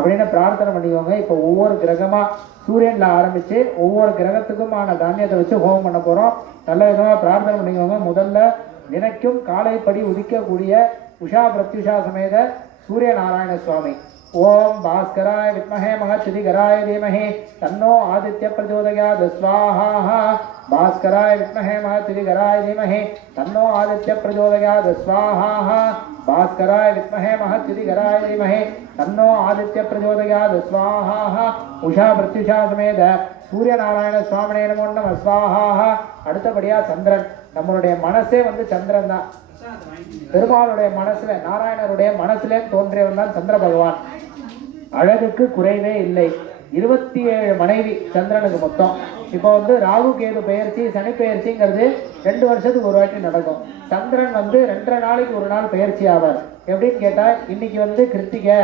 அப்படின்னு பிரார்த்தனை பண்ணிக்கோங்க. இப்போ ஒவ்வொரு கிரகமா சூரியன்ல ஆரம்பிச்சு ஒவ்வொரு கிரகத்துக்குமான தானியத்தை வச்சு ஹோமம் பண்ண போறோம். நல்ல விதமா பிரார்த்தனை பண்ணிக்கோங்க. முதல்ல நினைக்கும் காலைப்படி உதிக்கக்கூடிய உஷா பிரத்யுஷா சமேத சூரிய நாராயண சுவாமி. ஓம் பாஸ்கராய வித்மஹே மகச்சிதிகராய தீமஹி தன்னோ ஆதித்ய பிரச்சோதயாத் ஸ்வாஹா பாஸ்கராய வித்மஹே மகச்சிதிகராய தீமஹி தன்னோ ஆதித்ய பிரச்சோதயாத் ஸ்வாஹா பாஸ்கராய வித்மஹே மகச்சிதிகராய தீமஹி தன்னோ ஆதித்ய பிரச்சோதயாத் ஸ்வாஹா உஷா பிரத்யுஷா சமேத சூரியநாராயண சுவாமினே நமோ நம ஸ்வாஹா அடுத்தபடியா சந்திரன் நம்மளுடைய மனசே வந்து சந்திரன் தான் பெருமாளுடைய மனசுல நாராயணருடைய மனசுல தோன்றியவன் தான் சந்திர பகவான். அழகுக்கு குறைவே இல்லை. இருபத்தி ஏழு மனைவி சந்திரனுக்கு மொத்தம். இப்போ வந்து ராகு கேது பெயர்ச்சி சனி பெயர்ச்சிங்கிறது ரெண்டு வருஷத்துக்கு ஒரு வாட்டி நடக்கும். சந்திரன் வந்து ரெண்டரை நாளைக்கு ஒரு நாள் பெயர்ச்சி ஆவார். எப்படின்னு கேட்டால் இன்னைக்கு வந்து கிருத்திகை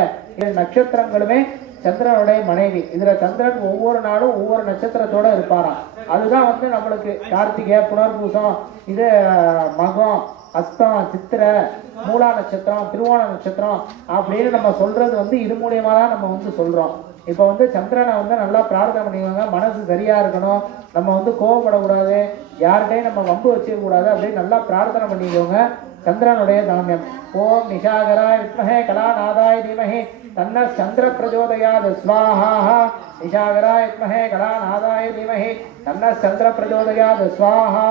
நட்சத்திரங்களுமே சந்திரனுடைய மனைவி. இதுல சந்திரன் ஒவ்வொரு நாளும் ஒவ்வொரு நட்சத்திரத்தோட இருப்பாராம் அதுதான் வந்து நம்மளுக்கு கார்த்திகை புனர்பூசம் இது மகம் அஸ்தம் சித்திரை மூலா நட்சத்திரம் திருவோண நட்சத்திரம் அப்படின்னு நம்ம சொல்றது வந்து இது மூலியமா தான் நம்ம வந்து சொல்றோம். இப்போ வந்து சந்திரனை வந்து நல்லா பிரார்த்தனை பண்ணிக்கோங்க. மனசு சரியா இருக்கணும். நம்ம வந்து கோவப்படக்கூடாது. யார்கிட்டையும் நம்ம வம்பு வச்சுக்க கூடாது அப்படின்னு நல்லா பிரார்த்தனை பண்ணிக்கோங்க. சந்திரனுடைய தாமியம் ஓம் நிஷாகராய வித்மஹே கலாநாதாய தீமஹி. தன்ன சந்திர பிரஜோதயாது ஸ்வாஹா நிஷாகராய வித்மஹே கலாநாதாய தீமஹி. தன்ன சந்திர பிரஜோதயாது ஸ்வாஹா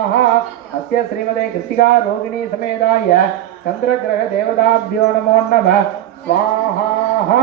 அஸ்ய ஸ்ரீமதே கிருத்திகா ரோகிணி சமேதாய. சந்திர கிரக தேவதாபியோ நமோ நம. ஸ்வாஹா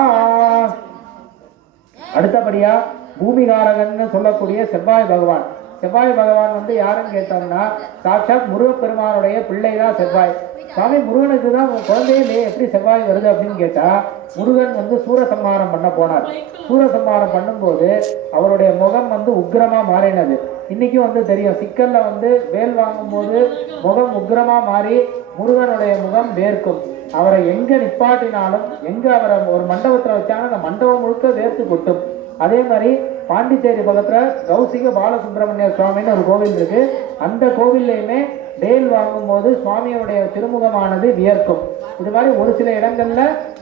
அடுத்தபடியா பூமிகாரகன்னு சொல்லக்கூடிய செவ்வாய் பகவான். செவ்வாய் பகவான் வந்து யாருன்னு கேட்டோம்னா சாட்சாத் முருகப்பெருமானுடைய பிள்ளை தான் செவ்வாய். சுவாமி முருகனுக்கு தான் குழந்தையே இல்லையே எப்படி செவ்வாய் வருது அப்படின்னு கேட்டால் முருகன் வந்து சூரசம்ஹாரம் பண்ண போனார். சூரசம்ஹாரம் பண்ணும்போது அவருடைய முகம் வந்து உக்ரமாக மாறினது. இன்றைக்கும் வந்து தெரியும் சிக்கலில் வந்து வேல் வாங்கும்போது முகம் உக்ரமாக மாறி முருகனுடைய முகம் வேர்க்கும். அவரை எங்கே நிப்பாட்டினாலும் எங்கே அவரை ஒரு மண்டபத்தில் வச்சாலும் அந்த மண்டபம் முழுக்க வேர்த்து கொட்டும். அதே மாதிரி பாண்டிச்சேரி பக்கத்துல கௌசிக பாலசுப்ரமணிய சுவாமின்னு ஒரு கோவில் இருக்கு. அந்த கோவில்லையுமே வேல் வாங்கும்போது சுவாமியோடைய திருமுகமானது வியர்க்கும். இது மாதிரி ஒரு சில இடங்கள்ல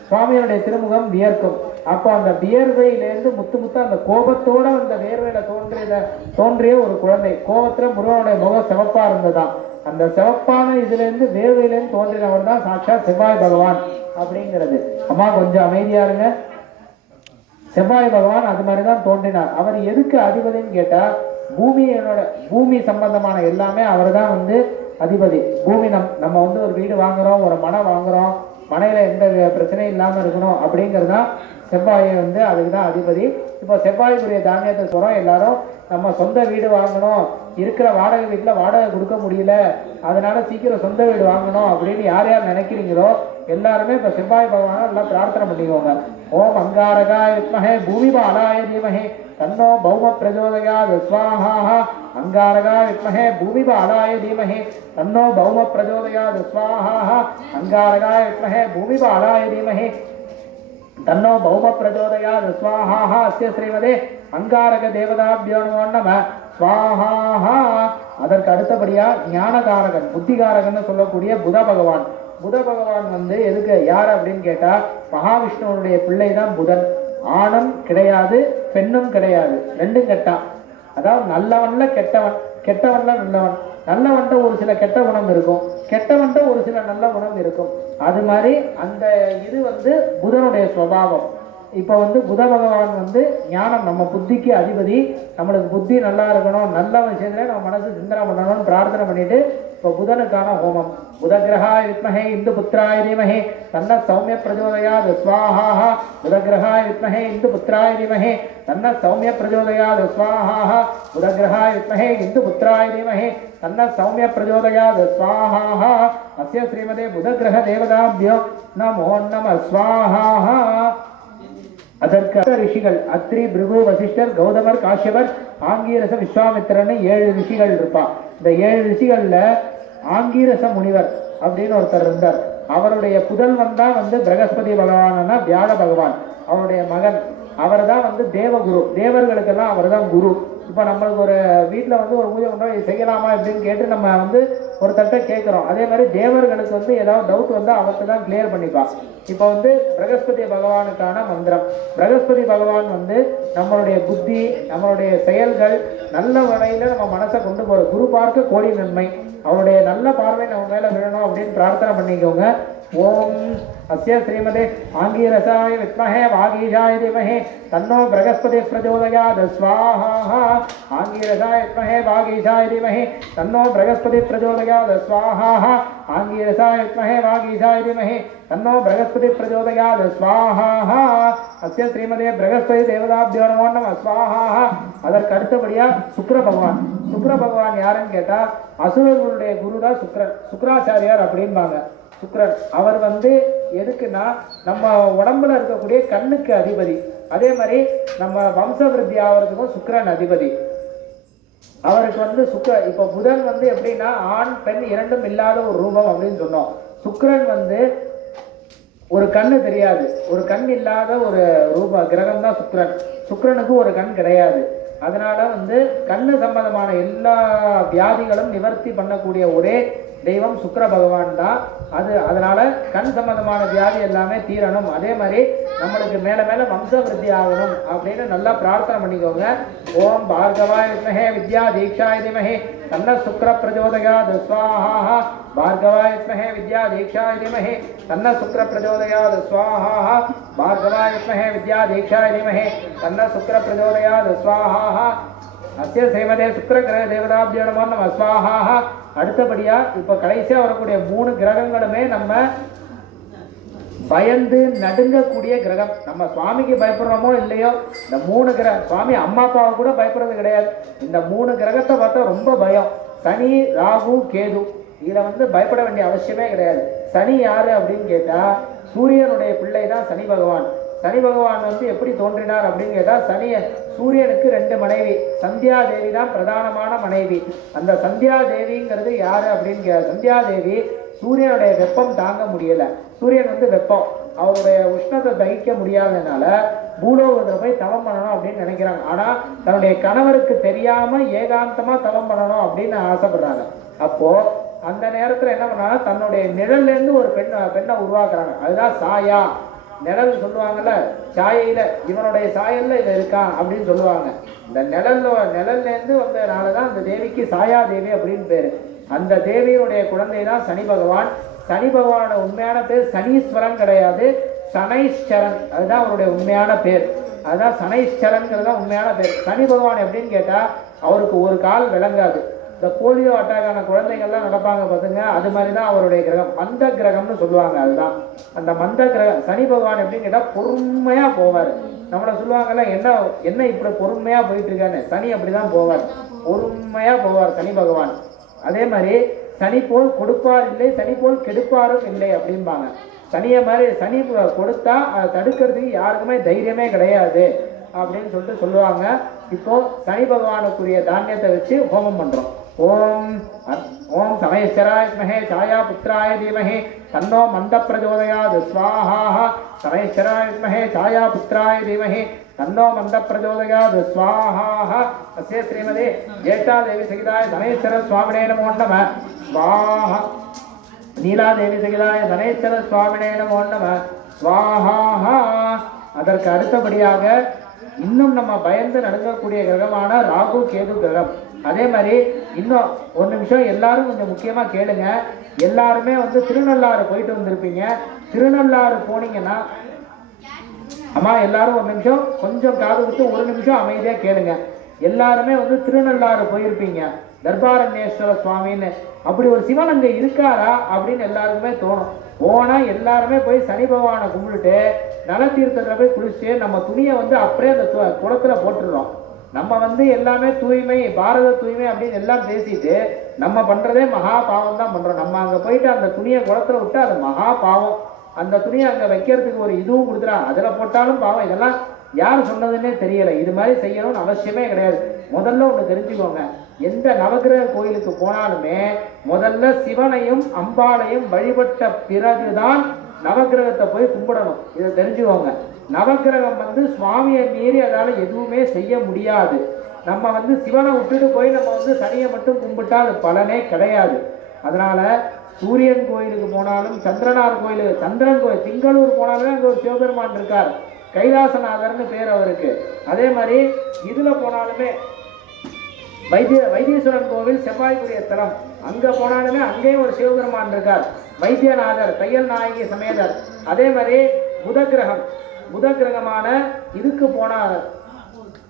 சுவாமியோடைய திருமுகம் வியர்க்கும். அப்போ அந்த வியர்வையிலேருந்து முத்து முத்து அந்த கோபத்தோட அந்த வேர்வையில தோன்றிய தோன்றிய ஒரு குழந்தை. கோபத்துல முருகனுடைய முகம் சிவப்பா இருந்ததாம். அந்த சிவப்பான இதுல இருந்து வேர்வையிலேருந்து தோன்றினவர் தான் சாட்சாத் செவ்வாய் பகவான் அப்படிங்கிறது. அம்மா கொஞ்சம் அமைதியா இருங்க. செவ்வாய் பகவான் அது மாதிரி தான் தோன்றினார். அவர் எதுக்கு அதிபதின்னு கேட்டா பூமியோட பூமி சம்பந்தமான எல்லாமே அவர் தான் வந்து அதிபதி. பூமி நம் நம்ம வந்து ஒரு வீடு வாங்குறோம் ஒரு மனை வாங்குறோம் மனையில எந்த பிரச்சனையும் இல்லாம இருக்கணும் அப்படிங்கிறது தான் செவ்வாயை வந்து அதுக்கு தான் அதிபதி. இப்போ செவ்வாய்க்குரிய தானியத்தை சொல்கிறோம் எல்லாரும் நம்ம சொந்த வீடு வாங்கணும். இருக்கிற வாடகை வீட்டில் வாடகை கொடுக்க முடியல. அதனால சீக்கிரம் சொந்த வீடு வாங்கணும் அப்படின்னு யார் யார் நினைக்கிறீங்களோ எல்லாருமே இப்போ செவ்வாய் பகவானை எல்லாம் பிரார்த்தனை பண்ணிக்கோங்க. ஓம் அங்காரகாய வித்மஹே பூமி பாலாய தீமஹே தன்னோ பௌம பிரஜோதயா ஸ்வாஹா அங்காரகாய வித்மஹே பூமி பாலாய தீமஹே தன்னோ பௌம பிரஜோதயா ஸ்வாஹா அங்காரகாய வித்மஹே பூமி பாலாய தீமஹே. தன்னோ பௌம பிரச்சோதயாத் ஸ்வாஹாஹா அஸ்ய ஸ்ரீமதே அங்காரக தேவதாபியோ நமோ நம ஸ்வாஹாஹா அதற்கு அடுத்தபடியா ஞானகாரகன் புத்திகாரகன் சொல்லக்கூடிய புத பகவான். புத பகவான் வந்து எதுக்கு யார் அப்படின்னு கேட்டா மகாவிஷ்ணுவனுடைய பிள்ளை தான் புதன். ஆணும் கிடையாது பெண்ணும் கிடையாது ரெண்டும் கெட்டான். அதாவது நல்லவன்ல கெட்டவன் கெட்டவன்ல நல்லவன். நல்லவன்ட்ட ஒரு சில கெட்ட குணம் இருக்கும். கெட்டவன்ட்ட ஒரு சில நல்ல குணம் இருக்கும். அது மாதிரி அந்த இது வந்து புதனுடைய சுவாவம். இப்போ வந்து புத பகவான் வந்து ஞானம் நம்ம புத்திக்கு அதிபதி. நம்மளுக்கு புத்தி நல்லா இருக்கணும் நல்ல விஷயத்துல நம்ம மனசு சிந்தனை பண்ணணும்னு பிரார்த்தனை பண்ணிட்டு இப்போ புதனுக்கான ஹோமம். புத கிரகாய வித்மஹே இந்து புத்திராய தீமஹே தன்ன சௌமிய பிரச்சோதயாத் ஸ்வாஹா புத கிரகாய வித்மஹே இந்து புத்திராய தீமஹே தன்ன சௌமிய பிரச்சோதயாத் ஸ்வாஹா புத கிரகாய வித்மஹே இந்து புத்திராய தீமஹே தன்ன சௌமிய பிரச்சோதயாத் ஸ்வாஹா அஸ்ய ஸ்ரீமதே புத கிரக தேவதாபியோ நமோ நம ஸ்வாஹாஹா. அதற்கு ரிஷிகள் அத்ரி பிருகு வசிஷ்டர் கௌதமர் காஷ்யவர் ஆங்கீரச விஸ்வாமித்திரன்னு ஏழு ரிஷிகள் இருப்பா. இந்த ஏழு ரிஷிகள்ல ஆங்கீரச முனிவர் அப்படின்னு ஒருத்தர் இருந்தார். அவருடைய புதல்வன் தான் வந்து பிரகஸ்பதி பகவான்னா வியாழ பகவான். அவருடைய மகன். அவர் தான் வந்து தேவகுரு. தேவர்களுக்கெல்லாம் அவர் தான் குரு. இப்போ நம்மளுக்கு ஒரு வீட்டில் வந்து ஒரு பூஜை பண்ணுறோம் செய்யலாமா அப்படின்னு கேட்டு நம்ம வந்து ஒருத்தர்கிட்ட கேட்குறோம் அதே மாதிரி தேவர்களுக்கு வந்து ஏதாவது டவுட் வந்தால் அவர்கிட்ட தான் கிளியர் பண்ணிப்பா இப்போ வந்து பிரகஸ்பதி பகவானுக்கான மந்திரம். பிரகஸ்பதி பகவான் வந்து நம்மளுடைய புத்தி நம்மளுடைய செயல்கள் நல்ல வகையில் நம்ம மனசை கொண்டு போகிற குரு பார்க்க கோடி நன்மை. அவருடைய நல்ல பார்வை நம்ம மேலே விழணும் அப்படின்னு பிரார்த்தனை பண்ணிக்கோங்க. ஓம் அஸ்ய ஸ்ரீமதே ஆங்கீரசாய வித்மஹே வாகீஷாய தீமஹே தன்னோ பிரகஸ்பதி பிரச்சோதயாத் ஸ்வாஹா ஆங்கீரசாய வித்மஹே வாகீஷாய தீமஹே தன்னோ பிரகஸ்பதி பிரச்சோதயாத் ஸ்வாஹா ஆங்கீரசாய வித்மஹே வாகீஷாய தீமஹே தன்னோ பிரகஸ்பதி பிரச்சோதயாத் ஸ்வாஹா அஸ்ய ஸ்ரீமதே பிரகஸ்பதி தேவதாபியோ நமோ நம ஸ்வாஹா அதற்கு அடுத்தபடியா சுக்கிர பகவான் சுக்கிர பகவான் யாருன்னு கேட்டா அசுரர்களுடைய குரு தான் சுக்கிரன். சுக்கராச்சாரியார் அப்படிம்பாங்க. சுக்கிரன். அவர் வந்து எதுக்குன்னா நம்ம உடம்புல இருக்கக்கூடிய கண்ணுக்கு அதிபதி. அதே மாதிரி நம்ம வம்சவிருத்தி ஆகிறதுக்கும் சுக்கரன் அதிபதி. அவருக்கு வந்து சுக்க இப்போ புதன் வந்து எப்படின்னா ஆண் பெண் இரண்டும் இல்லாத ஒரு ரூபம் அப்படின்னு சொன்னோம். சுக்கரன் வந்து ஒரு கண்ணு தெரியாது. ஒரு கண் இல்லாத ஒரு ரூப கிரகம் தான் சுக்கரன். சுக்கரனுக்கு ஒரு கண் கிடையாது. அதனால வந்து கண்ணு சம்பந்தமான எல்லா வியாதிகளும் நிவர்த்தி பண்ணக்கூடிய ஒரே தெய்வம் சுக்கர பகவான் தான். அது அதனால் கண் சம்பந்தமான வியாதி எல்லாமே தீரணும். அதே மாதிரி நம்மளுக்கு மேல மேலே வம்சவிருத்தி ஆகணும் அப்படின்னு நல்லா பிரார்த்தனை பண்ணிக்கோங்க. ஓம் பார்கவா வித்மஹே வித்யா தீக்ஷாய இதிமஹே தன்ன சுக்கர பிரஜோதயா ஸ்வாஹா பார்கவாய வித்மஹே வித்யா தீக்ஷாய இதிமஹே தன்ன சுக்கிர பிரஜோதயா ஸ்வாஹா பார்கவாய வித்மஹே வித்யா தீக்ஷாய இதிமஹே தன்ன சுக்கர பிரஜோதயா ஸ்வாஹா அத்திய சேவதே சுக்கரகிரக தேவதாபியோ நமோ நம ஸ்வாஹா அடுத்தபடியா இப்ப கடைசியா வரக்கூடிய மூணு கிரகங்களுமே நம்ம பயந்து நடுங்கக்கூடிய கிரகம். நம்ம சுவாமிக்கு பயப்படுறோமோ இல்லையோ இந்த மூணு கிரகம் சுவாமி அம்மா அப்பாவை கூட பயப்படுறது கிடையாது. இந்த மூணு கிரகத்தை பார்த்தா ரொம்ப பயம். சனி ராகு கேது. இதில் வந்து பயப்பட வேண்டிய அவசியமே கிடையாது. சனி யாரு அப்படின்னு கேட்டா சூரியனுடைய பிள்ளை தான் சனி பகவான். சனி பகவான் வந்து எப்படி தோன்றினார் அப்படின்னு கேட்டா சனி சூரியனுக்கு ரெண்டு மனைவி. சந்தியா தேவி தான் பிரதானமான மனைவி. அந்த சந்தியா தேவிங்கிறது யாரு அப்படின்னு கே சந்தியா தேவி சூரியனுடைய வெப்பம் தாங்க முடியலை. சூரியன் வந்து வெப்பம். அவருடைய உஷ்ணத்தை தகிக்க முடியாதனால பூலோகத்தில் போய் தவம் பண்ணணும் அப்படின்னு நினைக்கிறாங்க. ஆனால் தன்னுடைய கணவருக்கு தெரியாமல் ஏகாந்தமாக தவம் பண்ணணும் அப்படின்னு ஆசைப்படுறாங்க. அப்போது அந்த நேரத்தில் என்ன பண்ணாங்க? தன்னுடைய நிழல்லேருந்து ஒரு பெண் பெண்ணை உருவாக்குறாங்க. அதுதான் சாயா. நிழல் சொல்லுவாங்கல்ல சாயையில் இவனுடைய சாயல்ல இவன் இருக்கான் அப்படின்னு சொல்லுவாங்க. இந்த நிழல்ல நிழல்லேருந்து வந்ததுனால தான் அந்த தேவிக்கு சாயா தேவி அப்படின்னு பேர். அந்த தேவியினுடைய குழந்தை தான் சனி பகவான். சனி பகவானோட உண்மையான பேர் சனீஸ்வரன் கிடையாது. சனைஸ்வரன். அதுதான் அவருடைய உண்மையான பேர். அதுதான் சனைஸ்வரன்கிறது தான் உண்மையான பேர். சனி பகவான் எப்படின்னு கேட்டால் அவருக்கு ஒரு கால் விளங்காது. இந்த போலியோ அட்டாக்கான குழந்தைங்கள்லாம் நடப்பாங்க பார்த்துங்க அது மாதிரி தான் அவருடைய கிரகம். மந்த கிரகம்னு சொல்லுவாங்க அதுதான். அந்த மந்த கிரகம் சனி பகவான் எப்படின்னு கேட்டால் பொறுமையாக போவார். நம்மளை சொல்லுவாங்கல்ல என்ன என்ன இப்படி பொறுமையாக போயிட்டு இருக்கான்னு சனி அப்படி தான் போவார். பொறுமையாக போவார் சனி பகவான். அதே மாதிரி சனி போல் கொடுப்பார் இல்லை சனி போல் கெடுப்பாரும் இல்லை அப்படிம்பாங்க. சனியை மாதிரி சனி கொடுத்தா அதை தடுக்கிறதுக்கு யாருக்குமே தைரியமே கிடையாது அப்படின்னு சொல்லிட்டு சொல்லுவாங்க. இப்போ சனி பகவானுக்குரிய தானியத்தை வச்சு ஹோமம் பண்ணுறோம் ஓம் அத்- ஓம் சமயஸ்வராய வித்மஹே சாயா புத்திராய தீமஹி தன்னோ மந்த பிரச்சோதயாத் ஸ்வாஹா சமயஸ்வராய வித்மஹே சாயா புத்திராய தீமஹி தன்னோ மந்த பிரச்சோதயாத் ஸ்வாஹா அஸ்ய ஸ்ரீமதி ஜேஷ்டாதேவி சகிதாய சமயஸ்வர சுவாமினே நமோ நம ஸ்வாஹ நீலாதேவி சகிதாய தனேஸ்வர சுவாமினே நமோ நம ஸ்வாஹா அதற்கு அடுத்தபடியாக இன்னும் நம்ம பயந்து நடுங்கக்கூடிய கிரகமான ராகு கேது கிரகம் அதே மாதிரி இன்னும் ஒரு நிமிஷம் எல்லாரும் கொஞ்சம் முக்கியமாக கேளுங்க. எல்லாருமே வந்து திருநள்ளாறு போயிட்டு வந்திருப்பீங்க. திருநள்ளாறு போனீங்கன்னா அம்மா எல்லாரும் ஒரு நிமிஷம் கொஞ்சம் காது விட்டு ஒரு நிமிஷம் அமைதியாக கேளுங்க. எல்லாருமே வந்து திருநள்ளாறு போயிருப்பீங்க. தர்பாரண்யேஸ்வர சுவாமின்னு. அப்படி ஒரு சிவன் அங்கே இருக்காரா அப்படின்னு எல்லாருக்குமே தோணும். போனா எல்லாருமே போய் சனி பகவானை கும்பிட்டுட்டு நல தீர்த்தத்தில் போய் குளிச்சுட்டு நம்ம துணியை வந்து அப்படியே அந்த குளத்தில் போட்டுடுறோம். நம்ம வந்து எல்லாமே தூய்மை பாரத தூய்மை அப்படின்னு எல்லாம் பேசிட்டு நம்ம பண்றதே மகா பாவம் தான் பண்றோம். நம்ம அங்க போயிட்டு அந்த துணியை குளத்துல விட்டு அது மகா பாவம். அந்த துணியை அங்க வைக்கிறதுக்கு ஒரு இதுவும் கொடுத்துறான் அதுல போட்டாலும் பாவம். இதெல்லாம் யார் சொன்னதுன்னே தெரியல. இது மாதிரி செய்யணும்னு அவசியமே கிடையாது. முதல்ல ஒண்ணு தெரிஞ்சுக்கோங்க. எந்த நவகிரக கோயிலுக்கு போனாலுமே முதல்ல சிவனையும் அம்பாளையும் வழிபட்ட பிறகுதான் நவகிரகத்தை போய் கும்பிடணும். இதை தெரிஞ்சுக்கோங்க. நவகிரகம் வந்து சுவாமியை மீறி அதால் எதுவுமே செய்ய முடியாது. நம்ம வந்து சிவனை விட்டுட்டு போய் நம்ம வந்து சனியை மட்டும் கும்பிட்டா அது பலனே கிடையாது. அதனால சூரியன் கோயிலுக்கு போனாலும் சந்திரனார் கோயில் சந்திரன் கோயில் திங்களூர் போனாலுமே அங்கே ஒரு சிவபெருமான் இருக்கார். கைலாசநாதர்னு பேர் அவருக்கு. அதே மாதிரி இதில் போனாலுமே வைத்திய வைத்தீஸ்வரன் கோவில் செவ்வாய்க்குரிய தலம் அங்கே போனாலுமே அங்கேயும் ஒரு சிவபெருமான் இருக்கார். வைத்தியநாதர் தையல் நாயகி சமேதர். அதே மாதிரி புத கிரகம் புத கிரகமான இதுக்கு போனா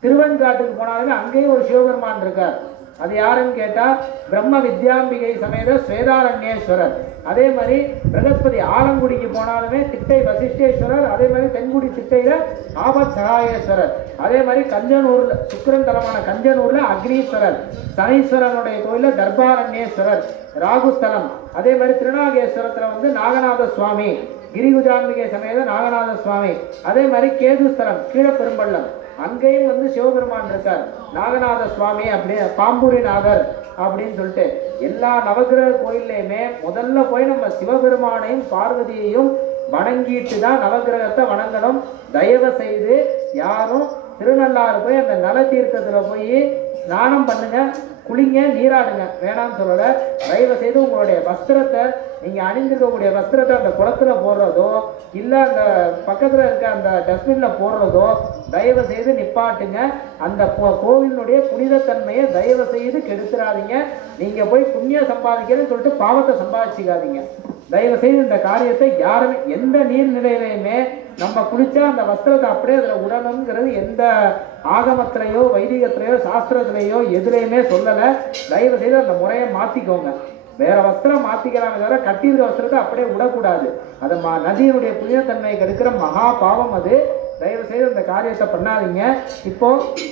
திருவெண்காட்டுக்கு போனாலுமே அங்கேயும் ஒரு சிவபெருமான் இருக்கார். அது யாருன்னு கேட்டால் பிரம்ம வித்யாம்பிகை சமேத ஸ்வேதாரண்யேஸ்வரர். அதே மாதிரி பிரகஸ்பதி ஆலங்குடிக்கு போனாலுமே திட்டை வசிஷ்டேஸ்வரர் அதே மாதிரி தென்குடி திட்டையில் ஆபத் சகாயேஸ்வரர் அதே மாதிரி கஞ்சனூரில் சுக்கரன் தலமான கஞ்சனூரில் அக்னீஸ்வரர். சனீஸ்வரனுடைய கோயிலில் தர்பாரண்யேஸ்வரர் ராகுஸ்தலம். அதே மாதிரி திருநாகேஸ்வரத்தில் வந்து நாகநாத சுவாமி கிரிகுஜாம்பிகை சமேத நாகநாத சுவாமி. அதே மாதிரி கேதுஸ்தலம் கீழப்பெரும்பள்ளம். அங்கேயும் வந்து சிவபெருமான் இருக்கார். நாகநாத சுவாமி அப்படி பாம்புரிநாதர் அப்படின்னு சொல்லிட்டு எல்லா நவகிரக கோயில்லையுமே முதல்ல போய் நம்ம சிவபெருமானையும் பார்வதியையும் வணங்கிட்டு தான் நவகிரகத்தை வணங்கணும். தயவு செய்து யாரும் திருநள்ளாறு போய் அந்த நல தீர்க்கத்தில் போய் ஸ்நானம் பண்ணுங்க குளிங்க நீராடுங்க. வேணாம்னு சொல்லலை. தயவு செய்து உங்களுடைய வஸ்திரத்தை நீங்கள் அணிந்திருக்கக்கூடிய வஸ்திரத்தை அந்த குளத்துல போடுறதோ இல்லை அந்த பக்கத்தில் இருக்க அந்த டஸ்ட்பினில் போடுறதோ தயவு செய்து நிப்பாட்டுங்க. அந்த கோ- கோவிலினுடைய புனிதத்தன்மையை தயவு செய்து கெடுத்துடாதீங்க நீங்கள் போய் புண்ணியம் சம்பாதிக்கிறேன்னு சொல்லிட்டு பாவத்தை சம்பாதிச்சிக்காதீங்க. தயவு செய்து இந்த காரியத்தை யாருமே எந்த நீர்நிலையிலையுமே நம்ம குளிச்சா அந்த வஸ்திரத்தை அப்படியே அதில் உடணுங்கிறது எந்த ஆகமத்திலையோ வைதிகத்திலையோ சாஸ்திரத்திலேயோ எதுலையுமே சொல்லலை. தயவு செய்து அந்த முறையை மாற்றிக்கோங்க வேற வஸ்திரம் மாற்றிக்கிறாங்க தவிர கட்டியிருக்க வஸ்திரத்தை அப்படியே விடக்கூடாது. அது மா நதியினுடைய புனிதத்தன்மையை கெடுக்கிற மகா பாவம் அது. தயவு செய்து இந்த காரியத்தை பண்ணாதீங்க. இப்போ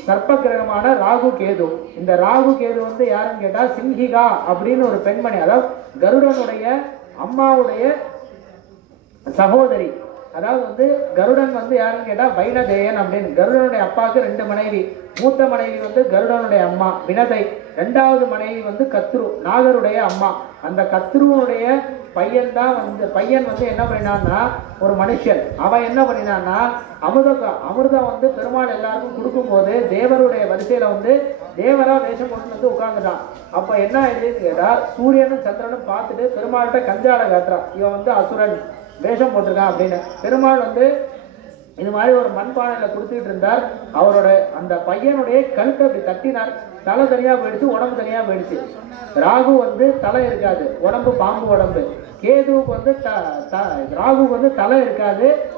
சர்ப்ப கிரகமான ராகு கேது. இந்த ராகு கேது வந்து யாருன்னு கேட்டால் சிம்ஹிகா அப்படின்னு ஒரு பெண்மணி அதாவது கருடனுடைய அம்மாவுடைய சகோதரி. அதாவது வந்து கருடன் வந்து யாருன்னு கேட்டால் வைனதேயன் அப்படின்னு. கருடனுடைய அப்பாவுக்கு ரெண்டு மனைவி. மூத்த மனைவி வந்து கருடனுடைய அம்மா வினதை. ரெண்டாவது மனைவி வந்து கத்ரு நாகருடைய அம்மா. அந்த கத்ருவனுடைய பையன் தான் வந்து பையன் வந்து என்ன பண்ணினான்னா ஒரு மனுஷன். அவன் என்ன பண்ணினான்னா அமிர்த அமிர்தம் வந்து பெருமாள் எல்லாருக்கும் கொடுக்கும்போது தேவருடைய வரிசையில் வந்து தேவரா வேஷம் கொண்டு வந்து உட்காந்துட்டான் அப்போ என்ன ஆயிடுதுன்னு கேட்டால் சூரியனும் சந்திரனும் பார்த்துட்டு பெருமாள்கிட்ட கஞ்சாட காட்டுறான். இவன் வந்து அசுரன். வேஷம் போட்டிருக்கான் அப்படின்னு. பெருமாள் வந்து இது மாதிரி ஒரு மண்பானையில் கொடுத்துட்டு இருந்தார். அவரோட அந்த பையனுடைய கழுத்தை அப்படி தட்டினார். தலை தனியாக போயிடுச்சு உடம்பு தனியாக போயிடுச்சு. ராகு வந்து தலை இருக்காது உடம்பு பாம்பு உடம்பு. கேதுவுக்கு வந்து த- த- ராகுவுக்கு வந்து தலை இருக்காது.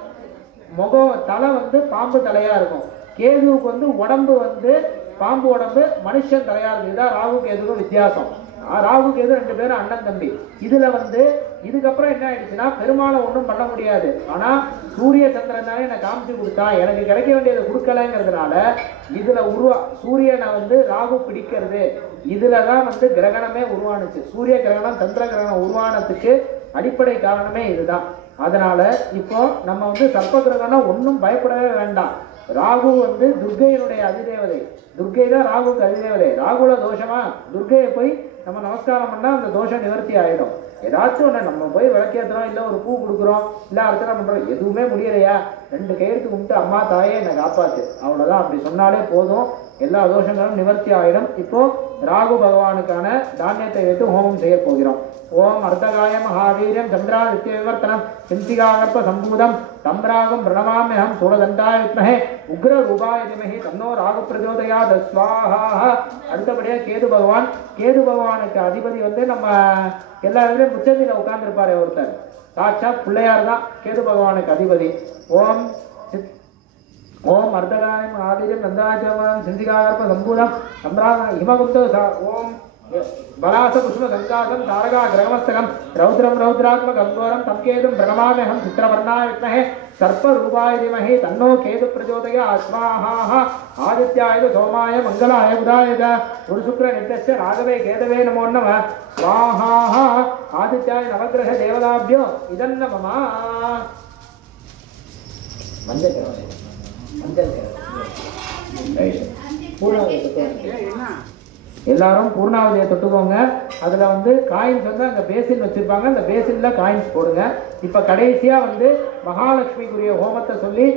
முகம் தலை வந்து பாம்பு தலையாக இருக்கும். கேதுவுக்கு வந்து உடம்பு வந்து பாம்பு உடம்பு மனுஷன் தலையாக இருக்குது இதான் ராகு கேதுக்கும் வித்தியாசம். ராகு கேது ரெண்டு பேரும் அண்ணன் தம்பி. இதுல வந்து இதுக்கப்புறம் என்ன ஆயிடுச்சுன்னா பெருமாளை ஒன்றும் பண்ண முடியாது. ஆனா சூரிய சந்திரன் தானே என்னை காமிச்சு கொடுத்தா எனக்கு கிடைக்க வேண்டியதை கொடுக்கலங்கிறதுனால இதுல உருவா சூரியனை வந்து ராகு பிடிக்கிறது. இதுல தான் வந்து கிரகணமே உருவானுச்சு. சூரிய கிரகணம் சந்திர கிரகணம் உருவானதுக்கு அடிப்படை காரணமே இதுதான். அதனால இப்போ நம்ம வந்து சர்ப்ப கிரகணம் ஒன்றும் பயப்படவே வேண்டாம். ராகு வந்து துர்க்கையினுடைய அதிதேவதை. துர்க்கை தான் ராகுக்கு அதிதேவதை. ராகுல தோஷமா? துர்க்கையை போய் நம்ம நமஸ்காரம் பண்ணால் அந்த தோஷம் நிவர்த்தி ஆகிடும் ஏதாச்சும் ஒன்று நம்ம போய் விளக்கேற்றுறோம் இல்லை ஒரு பூ கொடுக்குறோம் இல்லை அர்ச்சனை பண்ணுறோம் எதுவுமே முடியலையா? ரெண்டு கயிறுக்கு கும்பிட்டு அம்மா தாயே என்னை காப்பாற்று அவ்வளோதான் அப்படி சொன்னாலே போதும். எல்லா தோஷங்களும் நிவர்த்தி ஆகிடும் இப்போது ராகு பகவானுக்கான தானியத்தை வைத்து ஹோமம் செய்ய போகிறோம். ஓம் அர்த்தகாய மகாவீரியம் சந்திரா நித்தியவிவர்த்தனம் சிந்திகாகர்ப்ப சம்பூதம். தம்ராகம் பிரணமாமியம் சூரதண்டாய வித்மஹே உக்ர ரூபாய திமஹி தன்னோ ராகு பிரஜோதயா தஸ்வாஹா அடுத்தபடியாக கேது பகவான். கேது பகவானுக்கு அதிபதி வந்து நம்ம எல்லா இதுலேயும் உச்சந்தியில் உட்கார்ந்துருப்பாரு ஒருத்தர். சாட்சா பிள்ளையார் தான். கேது பகவானுக்கு அதிபதி. ஓம் ஓம் அர்த்தகாயம் ஆதிரியம் நந்தாச்சரம் சிந்திகாகர்ப்ப சம்பூதம். சம்பிராக ஹிமகுப்த ஓம் ரௌத்ரம் ரௌத்ராத்ம கந்தோரம் தம் கேதும் பிரணமாமியகம் சித்திரவர்ணாய வித்மஹே சர்ப்பரூபாய திமஹி தன்னோ கேது பிரச்சோதய அஸ்மாஹாஹ ஆதித்யாய சோமாய மங்களாய புதாய குரு சுக்ர நித்யஸ்ய ராகவே கேதவே நமோ நம ஸ்வாஹாஹ ஆதித்யாய நவக்கிரக தேவதாபியோ இதன்ன மமா மஞ்சள் கிழமை மஞ்சள் கிழமை. எல்லாரும் பூர்ணாவதியை தொட்டுக்கோங்க. அதில் வந்து காயின்ஸ் வந்து அங்கே பேசின் வச்சுருப்பாங்க. அந்த பேசினில் காயின்ஸ் போடுங்க. இப்போ கடைசியாக வந்து மகாலட்சுமிக்குரிய ஹோமத்தை சொல்லி